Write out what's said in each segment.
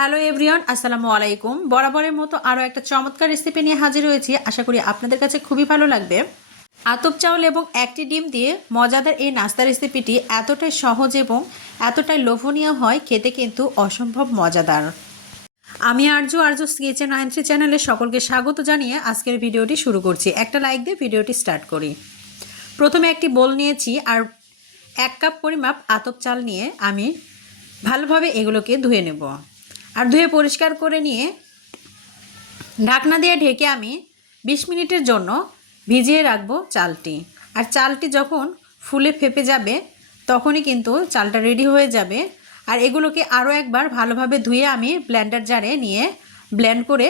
Hello everyone, আসসালামু আলাইকুম। বরাবরের মতো আরও একটা চমৎকার রেসিপি নিয়ে হাজির হয়েছি। আশা করি আপনাদের কাছে খুবই ভালো লাগবে। আতপ চাউল এবং একটি ডিম দিয়ে মজাদার এই নাস্তা রেসিপিটি এতটাই সহজ এবং এতটাই লোভনীয় হয়, খেতে কিন্তু অসম্ভব মজাদার। আমি আরজুস কিচেন 93 চ্যানেলে সকলকে স্বাগত জানিয়ে আজকের ভিডিওটি শুরু করছি। একটা লাইক দিয়ে ভিডিওটি স্টার্ট করি। প্রথমে একটি বোল নিয়েছি আর 1 কাপ পরিমাপ আতপ চাল নিয়ে আমি ভালোভাবে এগুলোকে ধুয়ে নেব। আর ধুয়ে পরিষ্কার করে নিয়ে ঢাকনা দিয়ে ঢেকে আমি 20 মিনিটের জন্য ভিজিয়ে রাখবো চালটি। আর চালটি যখন ফুলে ফেপে যাবে তখনই কিন্তু চালটা রেডি হয়ে যাবে। আর এগুলোকে আরও একবার ভালোভাবে ধুয়ে আমি ব্লেন্ডার জারে নিয়ে ব্লেন্ড করে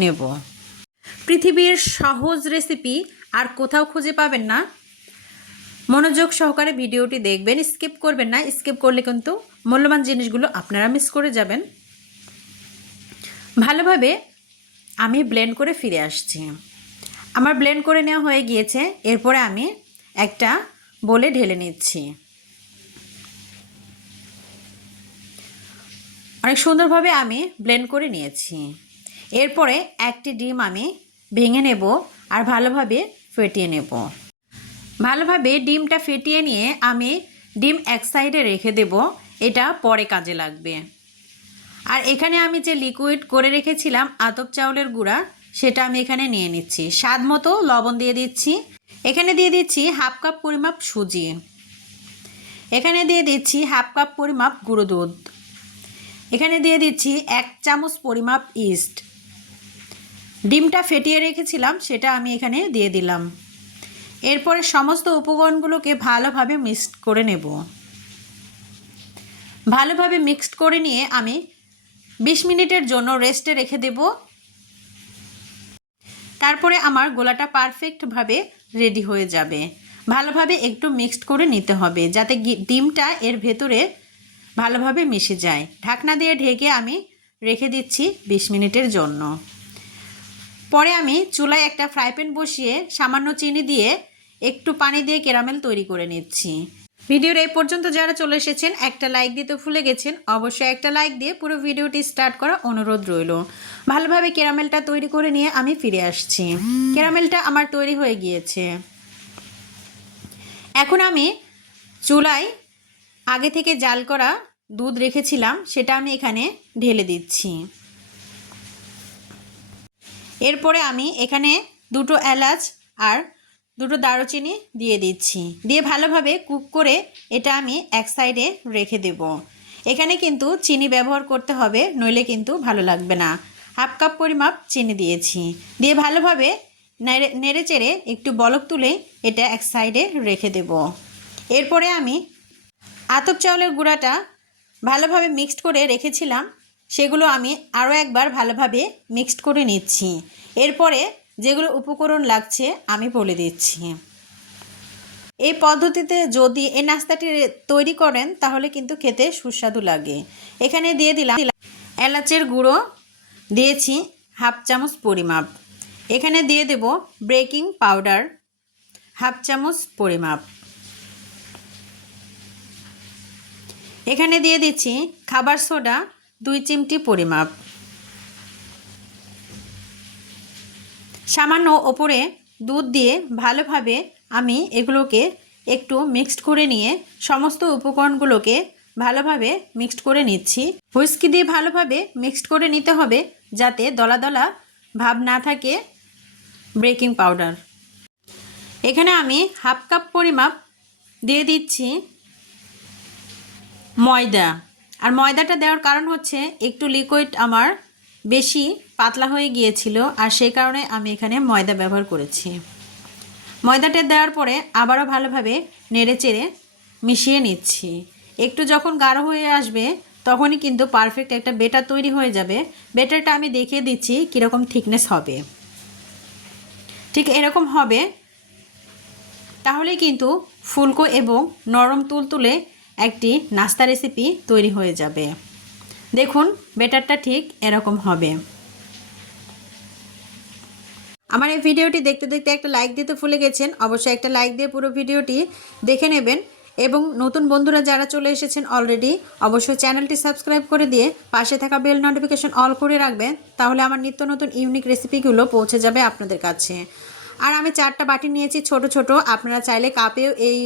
নেব। পৃথিবীর সহজ রেসিপি আর কোথাও খুঁজে পাবেন না। মনোযোগ সহকারে ভিডিওটি দেখবেন, স্কিপ করবেন না। স্কিপ করলে কিন্তু মূল্যবান জিনিসগুলো আপনারা মিস করে যাবেন। ভালোভাবে আমি ব্লেন্ড করে ফিরে আসছি। আমার ব্লেন্ড করে নেওয়া হয়ে গিয়েছে। এরপরে আমি একটা বলে ঢেলে নিচ্ছি। অনেক সুন্দরভাবে আমি ব্লেন্ড করে নিয়েছি। এরপরে একটি ডিম আমি ভেঙে নেব আর ভালোভাবে ফেটিয়ে নেব। ভালোভাবে ডিমটা ফেটিয়ে নিয়ে আমি ডিম এক সাইডে রেখে দেব, এটা পরে কাজে লাগবে। আর এখানে আমি যে লিকুইড করে রেখেছিলাম আতপ চাউলের গুঁড়া, সেটা আমি এখানে নিয়ে নিচ্ছি। স্বাদ মতো লবণ দিয়ে দিচ্ছি। এখানে দিয়ে দিচ্ছি হাফ কাপ পরিমাপ সুজি। এখানে দিয়ে দিচ্ছি হাফ কাপ পরিমাপ গুঁড়ো দুধ। এখানে দিয়ে দিচ্ছি 1 চামচ পরিমাপ ইস্ট। ডিমটা ফেটিয়ে রেখেছিলাম সেটা আমি এখানে দিয়ে দিলাম। এরপরে সমস্ত উপকরণগুলোকে ভালোভাবে মিক্সড করে নেব। ভালোভাবে মিক্সড করে নিয়ে আমি 20 মিনিটের জন্য রেস্টে রেখে দেব। তারপরে আমার গোলাটা পারফেক্টভাবে রেডি হয়ে যাবে। ভালোভাবে একটু মিক্সড করে নিতে হবে যাতে ডিমটা এর ভেতরে ভালোভাবে মিশে যায়। ঢাকনা দিয়ে ঢেকে আমি রেখে দিচ্ছি 20 মিনিটের জন্য। পরে আমি চুলায় একটা ফ্রাই প্যান বসিয়ে সামান্য চিনি দিয়ে একটু পানি দিয়ে ক্যারামেল তৈরি করে নিচ্ছি। ভিডিওর এই পর্যন্ত যারা চলে এসেছেন, একটা লাইক দিতে ভুলে গেছেন, অবশ্যই একটা লাইক দিয়ে পুরো ভিডিওটি স্টার্ট করা অনুরোধ রইল। ভালোভাবে ক্যারামেলটা তৈরি করে নিয়ে আমি ফিরে আসছি। ক্যারামেলটা আমার তৈরি হয়ে গিয়েছে। এখন আমি চুলায় আগে থেকে জাল করা দুধ রেখেছিলাম, সেটা আমি এখানে ঢেলে দিচ্ছি। এরপরে আমি এখানে 2টো এলাচ আর 2টো দারুচিনি দিয়ে দিচ্ছি। দিয়ে ভালোভাবে কুক করে এটা আমি এক সাইডে রেখে দেব। এখানে কিন্তু চিনি ব্যবহার করতে হবে, নইলে কিন্তু ভালো লাগবে না। হাফ কাপ পরিমাপ চিনি দিয়েছি। দিয়ে ভালোভাবে নেড়ে চেড়ে একটু বলক তুলে এটা এক সাইডে রেখে দেব। এরপরে আমি আতপ চাউলের গুঁড়াটা ভালোভাবে মিক্সড করে রেখেছিলাম, সেগুলো আমি আরও একবার ভালোভাবে মিক্সড করে নিচ্ছি। এরপরে যেগুলো উপকরণ লাগছে আমি বলে দিচ্ছি। এই পদ্ধতিতে যদি এই নাস্তাটি তৈরি করেন তাহলে কিন্তু খেতে সুস্বাদু লাগে। এখানে দিয়ে দিলাম এলাচের গুঁড়ো, দিয়েছি হাফ চামচ পরিমাপ। এখানে দিয়ে দেব বেকিং পাউডার হাফ চামচ পরিমাপ। এখানে দিয়ে দিচ্ছি খাবার সোডা 2 চিমটি পরিমাপ। সামান্য ওপরে দুধ দিয়ে ভালোভাবে আমি এগুলোকে একটু মিক্সড করে নিয়ে সমস্ত উপকরণগুলোকে ভালোভাবে মিক্সড করে নিচ্ছি। হুইস্কি দিয়ে ভালোভাবে মিক্সড করে নিতে হবে যাতে দলা দলা ভাব না থাকে। বেকিং পাউডার এখানে আমি হাফ কাপ পরিমাপ দিয়ে দিচ্ছি ময়দা। আর ময়দাটা দেওয়ার কারণ হচ্ছে একটু লিকুইড আমার বেশি পাতলা হয়ে গিয়েছিল, আর সেই কারণে আমি এখানে ময়দা ব্যবহার করেছি। ময়দাটা দেওয়ার পরে আবারও ভালোভাবে নেড়েচেড়ে মিশিয়ে নিচ্ছি। একটু যখন গাঢ় হয়ে আসবে তখনই কিন্তু পারফেক্ট একটা বেটার তৈরি হয়ে যাবে। বেটারটা আমি দেখিয়ে দিচ্ছি কীরকম থিকনেস হবে। ঠিক এরকম হবে, তাহলে কিন্তু ফুলকো এবং নরম তুলতুলে একটি নাস্তা রেসিপি তৈরি হয়ে যাবে। দেখুন বেটারটা ঠিক এরকম হবে। আমার এই ভিডিওটি দেখতে দেখতে একটা লাইক দিতে ভুলে গেছেন, অবশ্যই একটা লাইক দিয়ে পুরো ভিডিওটি দেখে নেবেন। এবং নতুন বন্ধুরা যারা চলে এসেছেন অলরেডি অবশ্যই চ্যানেলটি সাবস্ক্রাইব করে দিয়ে পাশে থাকা বেল নোটিফিকেশন অল করে রাখবেন, তাহলে আমার নিত্য নতুন ইউনিক রেসিপিগুলো পৌঁছে যাবে আপনাদের কাছে। আর আমি 4টা বাটি নিয়েছি ছোট ছোট, আপনারা চাইলে কাপেও এই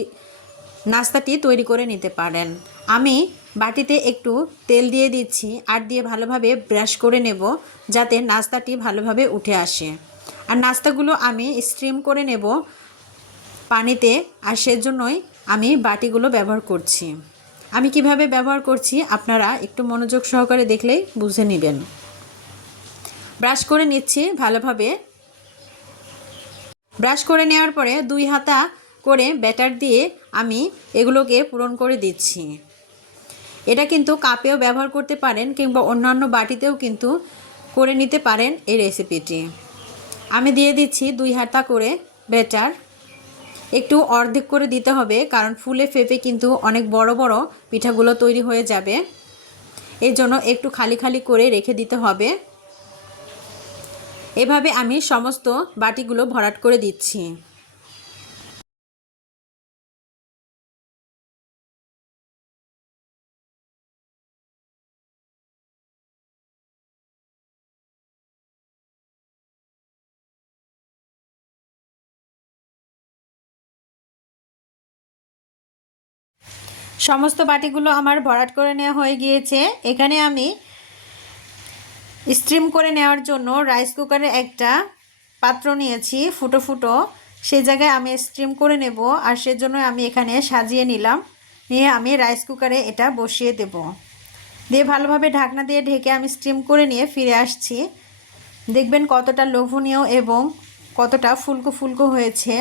নাস্তাটি তৈরি করে নিতে পারেন। আমি বাটিতে একটু তেল দিয়ে দিচ্ছি আর দিয়ে ভালোভাবে ব্রাশ করে নেব যাতে নাস্তাটি ভালোভাবে উঠে আসে। আর নাস্তাগুলো আমি স্টিম করে নেব পানিতে, আর সেজন্যই আমি বাটিগুলো ব্যবহার করছি। আমি কিভাবে ব্যবহার করছি আপনারা একটু মনোযোগ সহকারে দেখলেই বুঝে নেবেন। ব্রাশ করে নিচ্ছি ভালোভাবে। ব্রাশ করে নেওয়ার পরে 2 হাতা করে ব্যাটার দিয়ে আমি এগুলোকে পূরণ করে দিচ্ছি। এটা কিন্তু কাপেও ব্যবহার করতে পারেন কিংবা অন্যান্য বাটিতেও কিন্তু করে নিতে পারেন এই রেসিপিটি। আমি দিয়ে দিচ্ছি 2 হাতা করে ব্যাটার। একটু অর্ধেক করে দিতে হবে, কারণ ফুলে ফেপে কিন্তু অনেক বড় বড় পিঠাগুলো তৈরি হয়ে যাবে। এই জন্য একটু খালি খালি করে রেখে দিতে হবে। এভাবে আমি সমস্ত বাটিগুলো ভরাট করে দিচ্ছি। সমস্ত বাটিগুলো আমার ভরাট করে নেওয়া হয়ে গিয়েছে। এখানে আমি স্টিম করে নেওয়ার জন্য রাইস কুকারে একটা পাত্র নিয়েছি ফুটো ফুটো, সেই জায়গায় আমি স্টিম করে নেব। আর সেজন্য আমি এখানে সাজিয়ে নিলাম, নিয়ে আমি রাইস কুকারে এটা বসিয়ে দেব। দিয়ে ভালোভাবে ঢাকনা দিয়ে ঢেকে আমি স্টিম করে নিয়ে ফিরে আসছি। দেখবেন কতটা লোভনীয় এবং কতটা ফুলকো ফুলকো হয়েছে।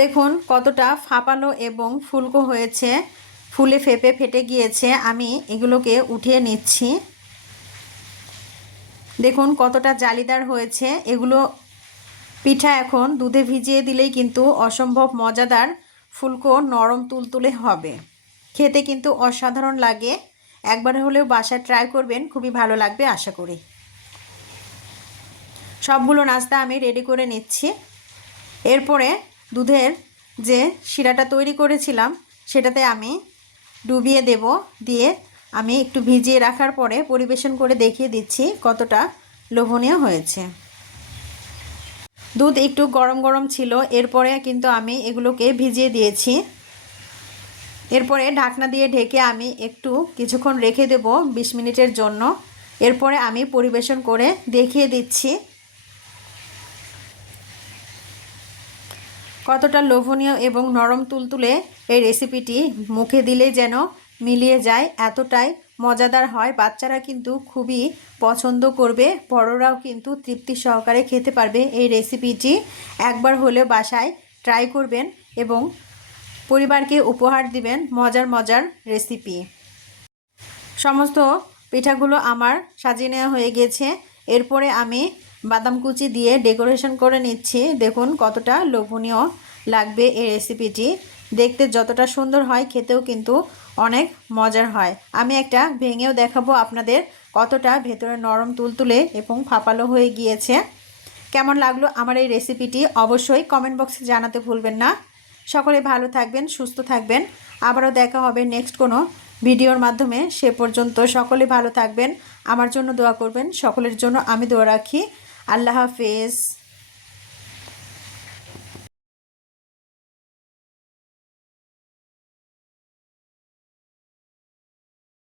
দেখুন কতটা ফাঁপালো এবং ফুলকো হয়েছে, ফুলে ফেপে ফেটে গিয়েছে। আমি এগুলোকে উঠিয়ে নিচ্ছি। দেখুন কতটা জালিদার হয়েছে। এগুলো পিঠা এখন দুধে ভিজিয়ে দিলেই কিন্তু অসম্ভব মজাদার ফুলকো নরম তুলতুলে হবে। খেতে কিন্তু অসাধারণ লাগে। একবার হলেও বাসায় ট্রাই করবেন, খুবই ভালো লাগবে আশা করি। সবগুলো নাস্তা আমি রেডি করে নিচ্ছি। এরপরে দুধের যে শিরাটা তৈরি করেছিলাম সেটাতে আমি ডুবিয়ে দেব। দিয়ে আমি একটু ভিজিয়ে রাখার পরে পরিবেশন করে দেখিয়ে দিচ্ছি কতটা লোভনীয় হয়েছে। দুধ একটু গরম গরম ছিল, এরপরে কিন্তু আমি এগুলোকে ভিজিয়ে দিয়েছি। এরপরে ঢাকনা দিয়ে ঢেকে আমি একটু কিছুক্ষণ রেখে দেব 20 মিনিটের জন্য। এরপরে আমি পরিবেশন করে দেখিয়ে দিচ্ছি কতটা লোভনীয় এবং নরম তুলতুলে এই রেসিপিটি। মুখে দিলে যেন মিলিয়ে যায়, এতটাই মজাদার হয়। বাচ্চারা কিন্তু খুবই পছন্দ করবে, বড়রাও কিন্তু তৃপ্তি সহকারে খেতে পারবে এই রেসিপিটি। একবার হলেও বাসায় ট্রাই করবেন এবং পরিবারকে উপহার দিবেন মজার মজার রেসিপি। সমস্ত পিঠাগুলো আমার সাজিয়ে নেওয়া হয়ে গেছে। এরপরে আমি বাদাম কুচি দিয়ে ডেকোরেশন করে নিচ্ছি। দেখুন কতটা লোভনীয় লাগবে এই রেসিপিটি। দেখতে যতটা সুন্দর হয় খেতেও কিন্তু অনেক মজার হয়। আমি একটা ভেঙেও দেখাবো আপনাদের কতটা ভেতরে নরম তুলতুলে এবং ফাঁপালো হয়ে গিয়েছে। কেমন লাগলো আমার এই রেসিপিটি অবশ্যই কমেন্ট বক্সে জানাতে ভুলবেন না। সকলে ভালো থাকবেন, সুস্থ থাকবেন। আবারও দেখা হবে নেক্সট কোনো ভিডিওর মাধ্যমে। সে পর্যন্ত সকলে ভালো থাকবেন, আমার জন্য দোয়া করবেন। সকলের জন্য আমি দোয়া রাখি। আল্লাহ হাফেজ।